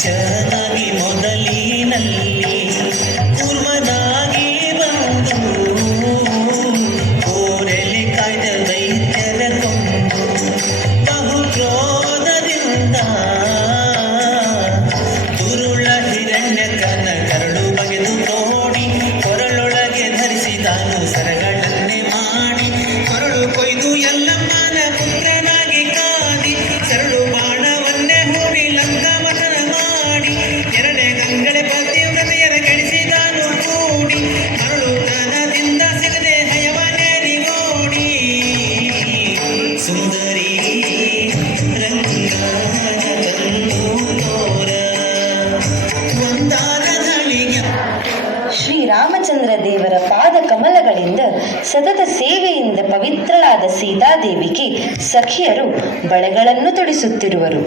ಚೆನ್ನಾಗಿ ಮೊದಲಿನಲ್ಲಿ ಪೂರ್ವನಾಗಿ ಬಂದು ಕೋರೆಲೆ ಕಾಯ್ದ ದೈತ್ಯರ ಕೊಂದು ಬಹು ಕ್ರೋಧದಿಂದ ತುರುಳ ಹಿರಣ್ಯಕನ ಕರಳು ಬಗೆದು ತೋಡಿ ಕೊರಳೊಳಗೆ ಧರಿಸಿದಾನು ಸರಗಳನ್ನೇ ಮಾಡಿ ಕೊರಳು ಕೊಯ್ದು ಎಲ್ಲಮ್ಮನ ಪುತ್ರನಾಗಿ ಕಾದಿ ಸರಳು ಬಾಣವನ್ನೇ ಹೂಡಿ ಲಂಕಾವನ ಮಾಡಿ ಎರಡೇ ಗಂಗಳೆ ಪತಿವ್ರತೆಯರ ಗಳಿಸಿದಾನು ಕೂಡಿ ಮರಳುತನದಿಂದ ಸಿಗದೆ ಹಯವನೇರಿ ಓಡಿ ಸುಂದರಿ ರಂಗಾನ ತಂದು ತೋರ ಒಂದಾದ ಧಳಿಗ. ಶ್ರೀರಾಮಚಂದ್ರ ದೇವರ ಪಾದ ಕಮಲಗಳಿಂದ ಸತತ ಸೇವೆಯಿಂದ ಪವಿತ್ರಳಾದ ಸೀತಾದೇವಿಗೆ ಸಖಿಯರು ಬಳೆಗಳನ್ನು ತೊಡಿಸುತ್ತಿರುವರು.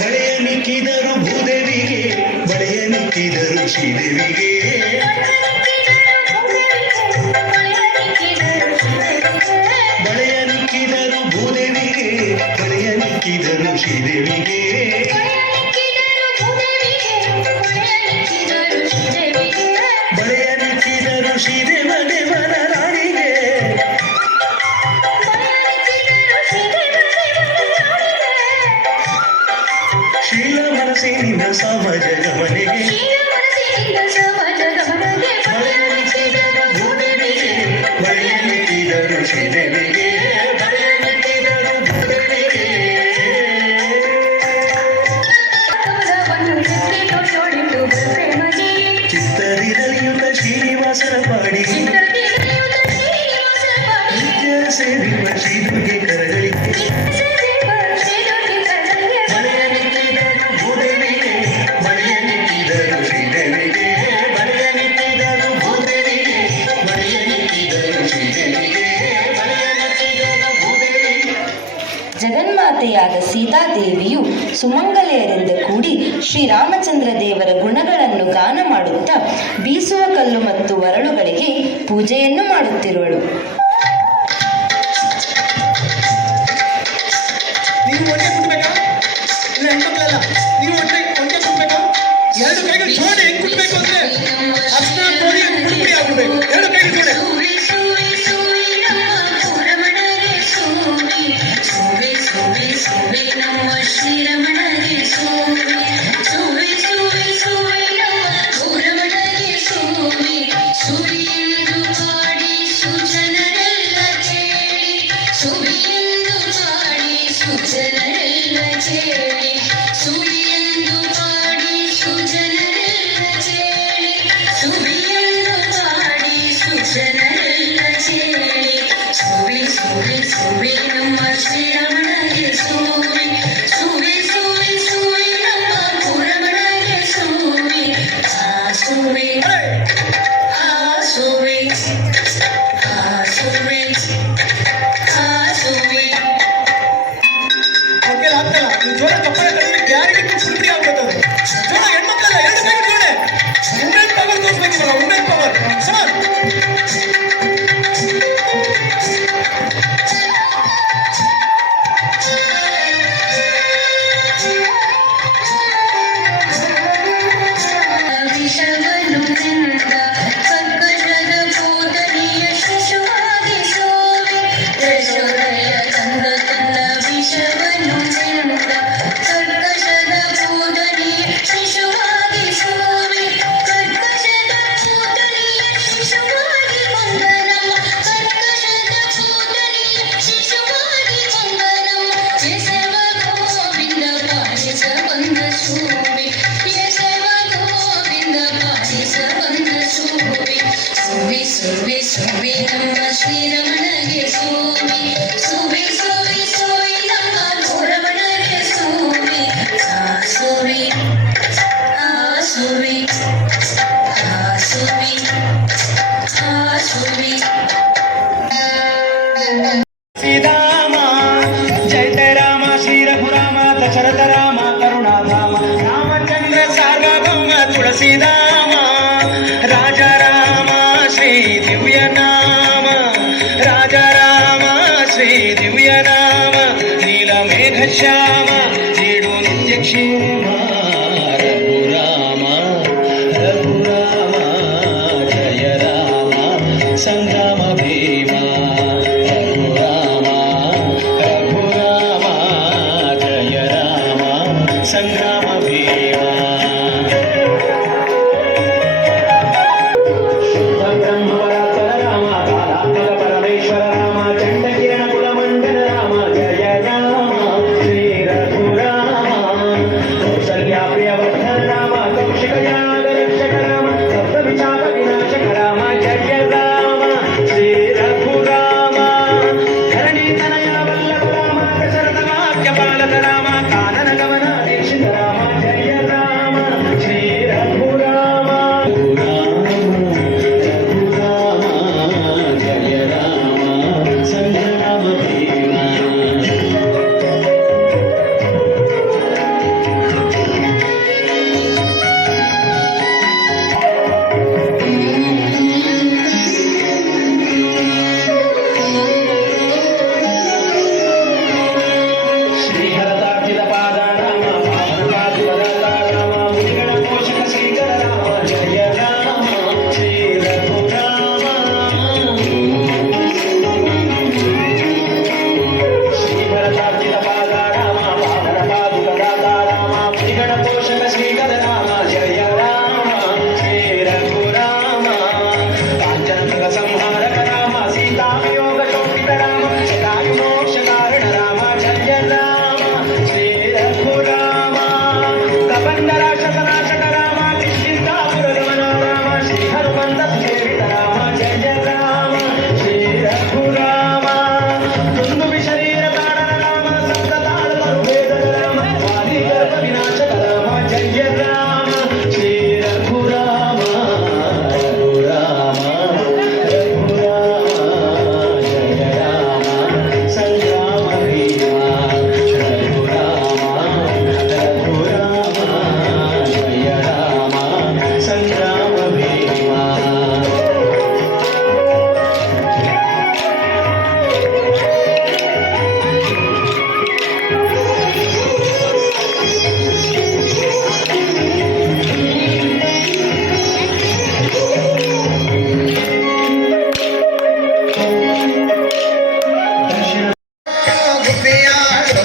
ಬಳೆಯನಿಕ್ಕಿದರು ಭೂದೇವಿಗೆ, ಬಳೆಯನಿಕ್ಕಿದರು ಶ್ರೀದೇವಿಗೆ, ಬಳೆಯನಿಕ್ಕಿದರು ಭೂದೇವಿಗೆ, ಬಳೆಯನಿಕ್ಕಿದರು ಶ್ರೀದೇವಿಗೆ, ಬಳೆಯನಿಕ್ಕಿದರು ಶ್ರೀದೇವ ದೇವರ ರಾಣಿಗೆ, ಶ್ರೀರಾಮನ ಸೇನಿನ ಸಮಾಜ ಗಮನಿಗೆ, ಬಳೆಯನಿಕ್ಕಿದರು ಭೂದೇವಿಗೆ, ಬಳೆಯನಿಕ್ಕಿದರು ಶ್ರೀದೇವಿಗೆ, ಬಳೆಯನಿಕ್ಕಿದರು ಭೂದೇವಿಗೆ. ಚಿತ್ತದಿರಲಿಯುತ ಶ್ರೀನಿವಾಸನ ಪಾಡಿ ನಿತ್ಯ ಸೇವಿವ ಶ್ರೀದುರ್ಗೆ ಕರಗಳಿಗೆ, ಬಳೆಯನಿಕ್ಕಿದರು ಭೂದೇವಿಗೆ, ಬಳೆಯನಿಕ್ಕಿದರು ಶ್ರೀದೇವಿಗೆ, ಬಳೆಯನಿಕ್ಕಿದರು ಭೂದೇವಿಗೆ, ಬಳೆಯನಿಕ್ಕಿದರು ಶ್ರೀದೇವಿಗೆ, ಬಳೆಯನಿಕ್ಕಿದರು ಭೂದೇವಿಗೆ. ಜಗನ್ಮಾತೆಯಾದ ಸೀತಾದೇವಿಯು ಸುಮಂಗಲೆಯರಿಂದ ಕೂಡಿ ಶ್ರೀರಾಮಚಂದ್ರ ದೇವರ ಗುಣಗಳನ್ನು ಗಾನ ಮಾಡುತ್ತಾ ಬೀಸುವ ಕಲ್ಲು ಮತ್ತು ಒರಳುಗಳಿಗೆ ಪೂಜೆಯನ್ನು ಮಾಡುತ್ತಿರುವಳು. ನೀವು ಒಂದೇ ಕುಟ್ಬೇಕಾ? ಇಲ್ಲ ಹೆಣ್ಮಕ್ಳಲ್ಲ, ನೀವು ಒಂದೇ ಕುಟ್ಬೇಕಾ? ಎರಡು ಕೈಗಳು ಜೋಡಿ ಹೆಂಗ್ ಕುಟ್ಬೇಕು ಅಂದ್ರೆ ಅರ್ಶನ ತೋರಿ ಕುಟ್ಬಿಡಿ ಆಗ್ಬಿಡ್ಬೇಕು. ಎರಡು ಕೈಗಳು ಜೋಡಿ. ಸುರಮಣಗೆ ಸೋಮಿ ಸುರಿಯುವುದು ಮಾಡಿ ಸುಜನರ ಶ್ರೀರಾಮ ಜಯ ಜಯ ರಾಮ ಶ್ರೀ ರಘುರಾಮ ದಶರಥ ರಾಮ ಕರುಣಾಧಾಮ ರಾಮಚಂದ್ರ ಸಾರ್ವಭೌಮ ತುಳಸಿಧಾಮ ರಾಜ ರಾಮ ಶ್ರೀ ದಿವ್ಯ ನಾಮ ರಾಜ ರಾಮ ಶ್ರೀ ದಿವ್ಯ ನಾಮ ನೀಲಮೇಘ ಶ್ಯಾಮ ನೀಡು ನಿತ್ಯ ಕ್ಷೇಮ ರಘುರಾಮ ರಘುರಾಮ ಜಯ ರಾಮ ಸಂಗ್ರಾಮ ಭೀಮ ಸಂಗ್ರಾಮ ಭೀಮ ಶುದ್ಧ ಬ್ರಹ್ಮಪರಾತ್ಪರ ರಾಮ ಕಾಲಾತ್ಮಕ ಪರಮೇಶ್ವರ ರಾಮ ಚಂಡಕಿರಣ ಕುಲಮಂಡನ ರಾಮ ಜಯ ರಾಮ ಶ್ರೀ ರಘುರಾಮ ಕೌಸಲ್ಯಾ ಪ್ರಿಯವರ್ಧನ ರಾಮ ಕೌಶಿಕ ಯಾಗ ರಕ್ಷಕ ರಾಮ ಸಪ್ತ ವಿಚಾರ ವಿನಾಶಕ ರಾಮ ಜಯ ರಾಮ ಶ್ರೀ ರಘುರಾಮ ಧರಣಿ ತನಯ ವಲ್ಲಭ ರಾಮ ದಶರಥ ವಾಕ್ಯ ಪಾಲಕ ರಾಮ ಕಾನನ ಗಮನ ರಾಮ ಜಯ ರಾಮ ಶ್ರೀ ರಘುರಾಮ ರಘುರಾಮ ಜಯ ರಾಮ ಸಂಗ್ರಾಮ ಭೀಮ ಶ್ರೀಹರದಾರ್ಜಿತ ಪಾದ ರಾಮ ರಾಮ ಮುನಿಗಣ ಪೋಷಕ ಶ್ರೀಕರ ರಾಮ ಜಯ ರಾಮ ಶ್ರೀ ರಘುರಾಮ ಶ್ರೀಹರದಾರ್ಜಿತ ಪಾದ ರಾಮ ಪಾವನ ಪಾದುಕ ದಾತ ರಾಮ ಮುನಿಗಣ ಪೋಷಕ ಶ್ರೀಕರ ರಾಮ ಜಯ ರಾಮ ಶ್ರೀ ರಘುರಾಮ ಕಾಂಚನ ಮೃಗ ಸಂಹಾರಕ ರಾಮ ಸೀತಾ ವಿಯೋಗ ಶೋಕಿತ ರಾಮ ಶತಾಯು ಮೋಕ್ಷ ಕಾರಣ ರಾಮ ಜಯ ರಾಮ ಶ್ರೀ ರಘುರಾಮ ಕಬಂಧರ ಶತನಾಶಕ ರಾಮ ಕಿಷ್ಕಿಂಧಾಪುರ ಗಮನ ರಾಮ ಶ್ರೀ ಹನುಮಂತ ಸೇವಿತ ರಾಮ ಜಯ ರಾಮ ಶ್ರೀ ರಘುರಾಮ ದುಂದುಬಿ ಶರೀರ ತಾಡನ ರಾಮ ಸಪ್ತ ತಾಳ ತರುಭೇದಕ ರಾಮ ವಾದಿ ಗರ್ಭ ವಿನಾಶಕ ರಾಮ ಜಯ ರಾಮ ಶ್ರೀ ರಘುರಾಮ ರಘುರಾಮ ರಘುರಾಮ ಜಯ ರಾಮ ಸಂಗ್ರಾಮ ಭೀಮ ರಘುರಾಮ ರಘುರಾಮ ಜಯ ರಾಮ ಸಂಗ್ರಾಮ ಭೀಮ ಗುಬ್ಬಿಯಾಡೋ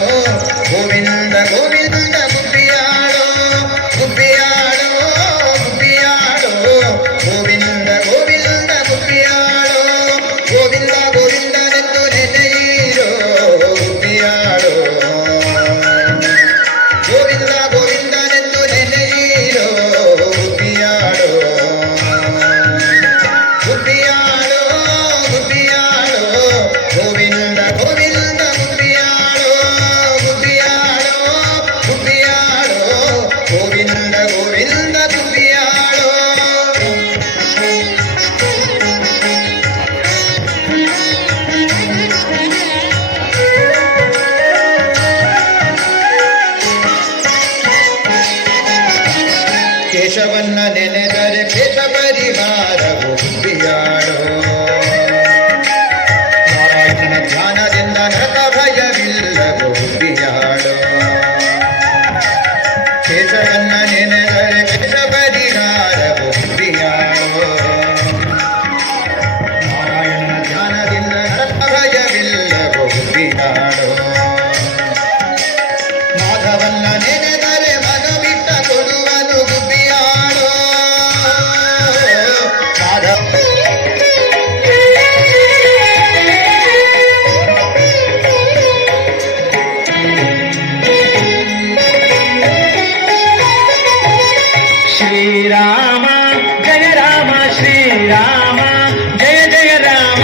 ಗೋವಿಂದ ಗೋವಿಂದ ಗುಬ್ಬಿಯಾಡೋ ಗುಬ್ಬಿಯಾಡೋ ಗುಬ್ಬಿಯಾಡೋ ಗೋವಿಂದ ಗೋವಿಂದ ಗುಬ್ಬಿಯಾಡೋ ಗೋವಿಂದ ಗೋವಿಂದನೆಂದು ನೆನೆಯಿರೋ ಗುಬ್ಬಿಯಾಡೋ ಗೋವಿಂದ ಗೋವಿಂದನೆಂದು ನೆನೆಯಿರೋ ಗುಬ್ಬಿಯಾಡೋ ಗುಬ್ಬಿಯಾಡೋ ಗುಬ್ಬಿಯಾಡೋ ಗೋವಿಂದ ಗೋವಿಂದ ಗುಬ್ಬಿಯಾಡೋ ಗುಬ್ಬಿಯಾಡೋ ಗುಬ್ಬಿಯಾಡೋ ಗೋವಿಂದ ಗೋವಿಂದ ಗುಬ್ಬಿಯಾಡೋ ಕೇಶವನ್ನ ನೆನೆದರೆ ಕೇಶ ಪರಿಹಾರವು ಗುಬ್ಬಿಯಾಡೋ ನಾರಾಯಣನ ಧ್ಯಾನದಿಂದ ನರಕ ಭಯವಿಲ್ಲವೋ ಗುಬ್ಬಿಯಾಡೋ ಕೇಶವನ್ನ ನೆನೆದರೆ ಕೇಶ ಪರಿಹಾರವು ಗುಬ್ಬಿಯಾಡೋ ನಾರಾಯಣನ ಧ್ಯಾನದಿಂದ ನರಕ ಭಯವಿಲ್ಲವೋ ಗುಬ್ಬಿಯಾಡೋ ಮಾಧವನ್ನ ನೆನೆದರೆ ಮನ ಬಿಟ್ಟ ಕೊಡುವನು ಗುಬ್ಬಿಯಾಡೋ ಮಾಧವ ಶ್ರೀರಾಮ ಜಯ ರಾಮ ಶ್ರೀರಾಮ ಜಯ ಜಯ ರಾಮ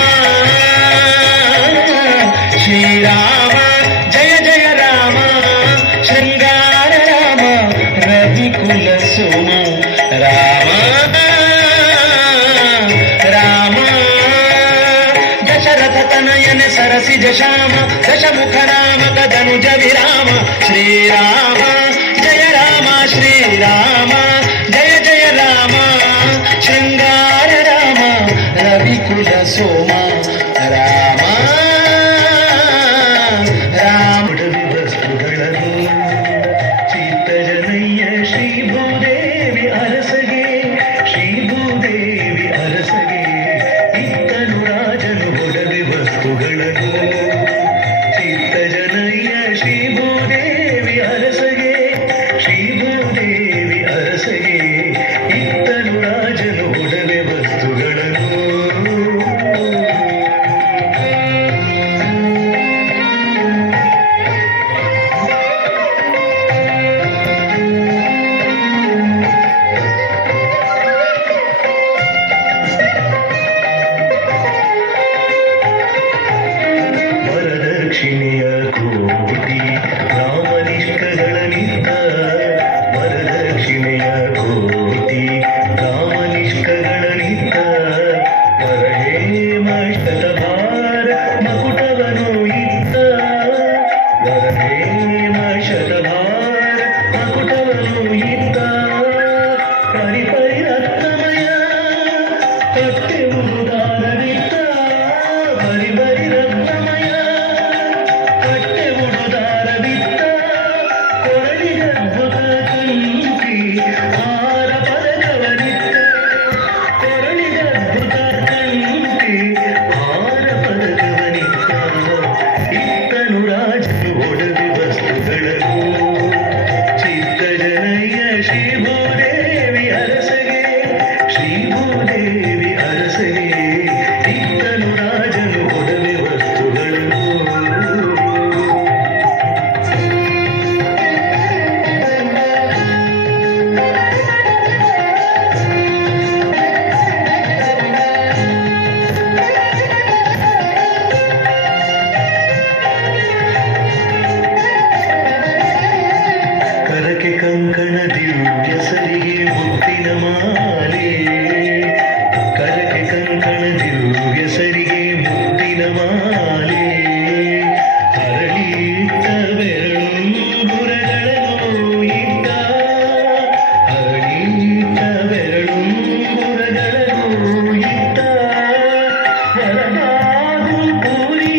ಶ್ರೀರಾಮ ಜಯ ಜಯ ರಾಮ ಶೃಂಗಾರ ರಾಮ ರವಿಕುಲ ಸುಮ ರಾಮ ರಾಮ निज श्याम दशमुख राम कदनुज विराम श्रीराम जय राम श्रीराम जय जय राम शृंगार राम रविकुल सोम राम राम वस्तुಗಳನ್ನು ಚಿತ್ತಜನಯ್ಯ ಶ್ರೀ ಭೂದೇವಿ ಅರಸಗೆ ಶ್ರೀ ಭೂದೇವಿ ಅರಸಗೆ ಇತ್ತನು ರಾಜನು ಒಡವೆ ವಸ್ತುಗಳನ್ನು ಚಿತ್ತಜನಯ್ಯ ಶ್ರೀ ಭೂದೇವಿ ಅರಸಗೆ ಶ್ರೀ ಭೂದೇವಿ ಅರಸಗೆ ಇತ್ತನು ರಾಜನು ಒಡವೆ ವಸ್ತುಗಳನ್ನು ವರದಕ್ಷಿಣೆಯ ಕೋಟಿ ರಾಮನಿಷ್ಕಗಳನಿಂದ ವರದಕ್ಷಿಣೆಯ ಕೋಟಿ ರಾಮನಿಷ್ಕಗಳನಿಂದ ವರಹೇಮ ಶತಭಾರ ಮಕುಟವನು ಇದ್ದ ವರಹೇಮ ಶತಭಾರ ಮಕುಟವನು ಇದ್ದ ಪರಿಪರಿ ರತ್ನಮಯ ಕಟ್ಟೆ ಉರುದಾರವಿದ್ದ ಪರಿಪರಿ ರತ್ನಮಯ ಕಟ್ಟೆ ಉಡುದಾರವಿದ್ದ ಕೊರಳಿಗದ್ಭುತ ಕಂಕಿ ಹಾರ ಪದಕವನಿದ್ದ ಕೊರಳಿಗದ್ಭುತ ಕಂಕಿ ಹಾರ ಪದಕವನಿದ್ದ ಇತ್ತನು ರಾಜನು ಒಡವೆ ವಸ್ತುಗಳನ್ನು ಚಿತ್ತಜನಯ್ಯ ಶ್ರೀ ಭೂದೇವಿ ಅರಸಗೆ ಶ್ರೀ ಭೂದೇವಿ ಅರಸಗೆ ಇತ್ತನು ರಾಜನು ಒಡವೆ ವಸ್ತುಗಳನ್ನು ಕರಕೆ ಕಂಕಣ ದಿವ್ಯ ಸರಿಗೆ ಮುತ್ತಿನ ಮಾಲೆ ಕರಕೆ ಕಂಕಣ ದಿವ್ಯ ಸರಿಗೆ ಮುತ್ತಿನ ಮಾಲೆ ಹರಳಿಟ್ಟ ಬೆರಳುಂಗುರಗಳನ್ನು ಇದ್ದ ಹರಳಿಟ್ಟ ಬೆರಳುಂಗುರಗಳನ್ನು ಇದ್ದ ವರಬಾದು ಪೂರಿ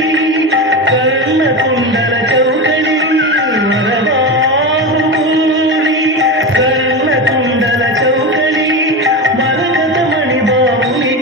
ಕರ್ಣ ಕುಂಡಲ ಚೌಕಳಿ ವರಬಾದು ಪೂರಿ ಕರ್ಣ ಕುಂಡಲ ಚೌಕಳಿ ಮರಕತ ಮಣಿ ಬಾವುಲಿ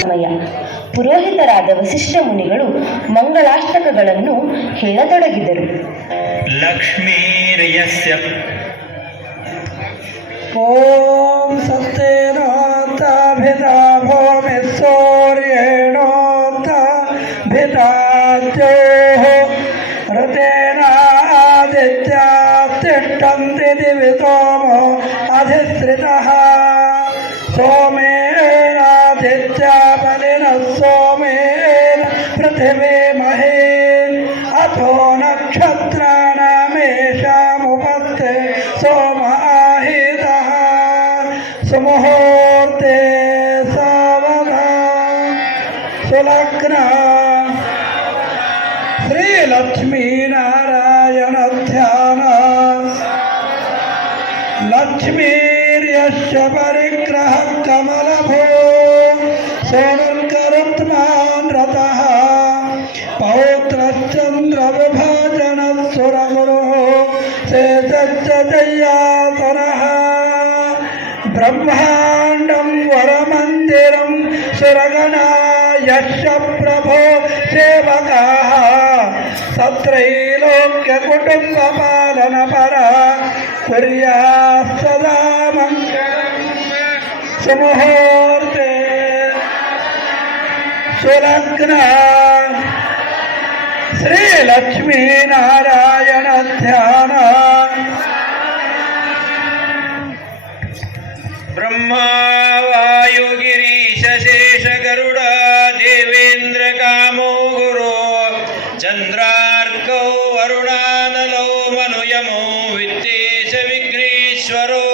ಸಮಯ ಪುರೋಹಿತರಾದ ವಸಿಷ್ಠ ಮುನಿಗಳು ಮಂಗಳಾಷ್ಟಕಗಳನ್ನು ಹೇಳತೊಡಗಿದರು. ಲಕ್ಷ್ಮೀರ್ಯಸ್ಯ ಓಂ ಸತ್ಯೇನೋತ್ತಾಭಿತಾ ಭೂಮಿ ಸೂರ್ಯೇಣೋತ್ತಾಭಿತಾದ್ಯೋಃ ಋತೇನಾದಿತ್ಯಾ ತಿಷ್ಠಂತಿ ದಿವಿ ಸೋಮೋ ಅಧಿಸೃತಃ ಸೋಮೇನಾದಿತ್ಯಾ ಬಲಿನಃ ಸೋಮೇನ ಪೃಥಿವೀ ಮಹೇ ಅಥೋ ನಕ್ಷತ್ರಾಣಮೇಷಾಮುಪಸ್ಥೆ ಸೋಮ ಆಹಿತಃ ಸುಮುಹೂರ್ತೆ ಸಾವಧಾನ ಸುಲಗ್ನ ಶ್ರೀಲಕ್ಷ್ಮೀನಾರಾಯಣ ಧ್ಯಾನ लक्ष्मीर्यस्य परिग्रह कमलभो सोनुर्गरुत्मान् रतः ब्रह्माण्डं वरमन्दिरं सुरगणा यश प्रभो सेवकाः सत्रैलोक्यकुटुम्बपालनपरा कुर्यात् सदा मङ्गलं सुमुहूर्ते सुलग्न श्रीलक्ष्मीनारायण ध्यान ब्रह्मा वायु गिरीश शेष गरुड़ा देवेन्द्र कामो गुरो चंद्रार्कौ वरुणानलौ मनुयमो वित्तेश विघ्नेश्वरो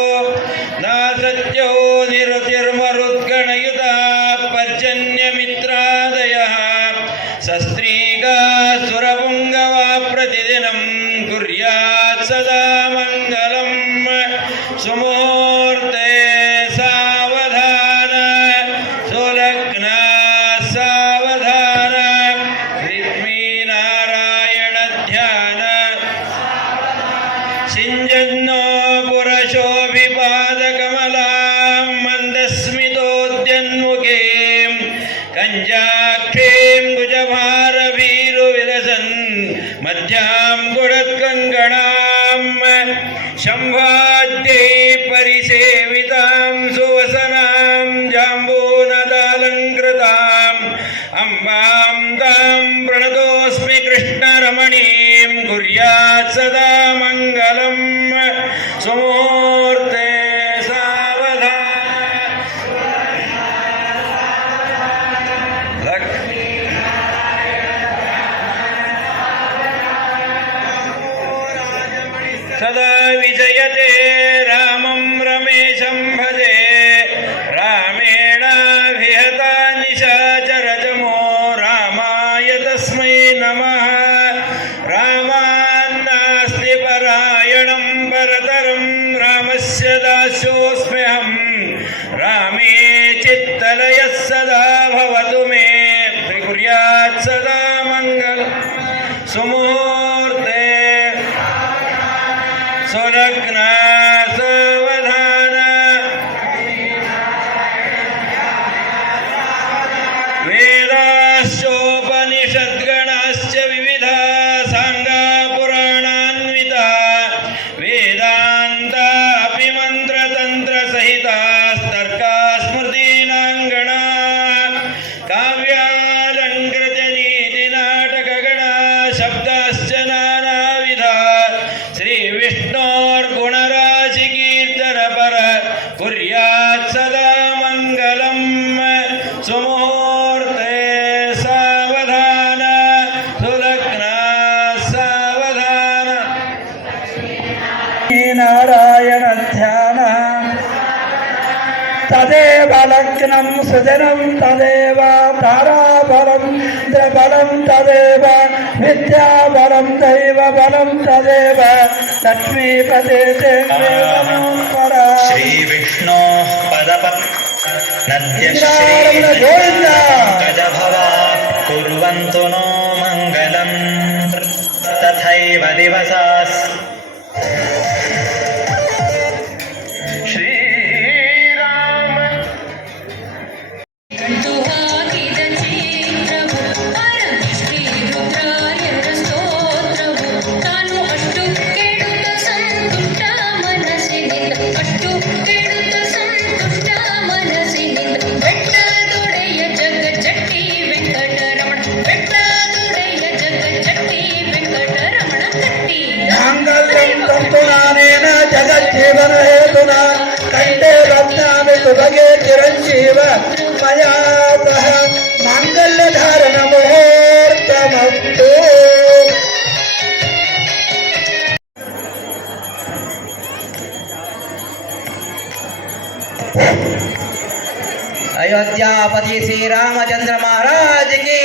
नासत्यो निरुतिर्मरुद्गणयुता पर्जन्यमित्रादयः सस्त्रीका सुरपुङ्गवा प्रतिदिनं कुर्यात् सदा मङ्गलम् सुमुहूर्ते सावधान सुलग्न सावधान लक्ष्मीनारायण ध्यान सिञ्जन्नो पुरशोभिपादकमलां मन्दस्मितोद्यन्मुखीं कञ्जाक्षीं भुजभारभीरुविलसन् मध्यां गुणत्कङ्कणां शम्भाद्यै परिसेवितां सुवसनां जाम्बूनदालङ्कृताम् अम्बां तां प्रणतोऽस्मि कृष्णरमणीं कुर्यात् सदा मङ्गलम् सुमुहूर्ते सदा विजयते रामं रमेशं भजे रामेणाभिहता निशाचरजमो रामाय तस्मै नमः रामान्नास्ति परायणं परतरं रामस्य दास्योऽस्म्यहं रामे चित्तलयः सदा भवतु मे कुर्यात् सदा मङ्गलम् सुमुहूर्ते सुलग्न सावधान वेदाश्चोपनिषद्गणाश्च विविधा साङ्गा पुराणान्विता वेदान्ता अपि मन्त्रतन्त्रसहितास्तर्का स्मृतीनाङ्गणा काव्यालङ्कृत्य नीतिनाटकगणा शब्दाश्च नानाविधा श्रीविष्णोर्गुणराशिकीर्तनपर कुर्यात् सदा मङ्गलम् सुमुहूर्ते सावधान सुलग्न सावधान नारायण ध्यान तदेव लग्नं सुदिनं तदेव ताराबलं द्रबलं तदेव विद्याबलं दैवबलं तदेव लक्ष्मीपते ते परा श्रीविष्णो गोविन्द पदपद्मनद्यश्रीगजभवा कुर्वन्तु नो मङ्गलम् तथैव दिवसास् श्रीराम ಗಂಟು ಹಾಕಿದ ಚಿತ್ರವು ಪರಮಿಷ್ಠಿ ರುದ್ರಾಯರ ಸ್ತೋತ್ರವು ತಾನು ಅಷ್ಟು ಕೆಡುತ್ತ ಸಂತುಷ್ಟ ಮನಸ್ಸಿನಿಂದ ಅಷ್ಟು ಕೆಡುತ್ತ ಸಂತುಷ್ಟ ಮನಸ್ಸಿನಿಂದ ಬೆಟ್ಟದೊಡೆಯ ಜಗಜ್ಜಟ್ಟಿ ವೆಂಕಟರಮಣ ಬೆಟ್ಟದೊಡೆಯ ಜಗಜ್ಜಟ್ಟಿ ವೆಂಕಟರಮಣ ಕಟ್ಟಿ माङ्गल्यं तन्तुनानेन जगज्जीवन हेतुना कण्ठे बध्नामि सुभगे चिरञ्जीव मया सह माङ्गल्यधारण मुहूर्तमस्तु अयोध्यापति श्री रामचंद्र महाराज की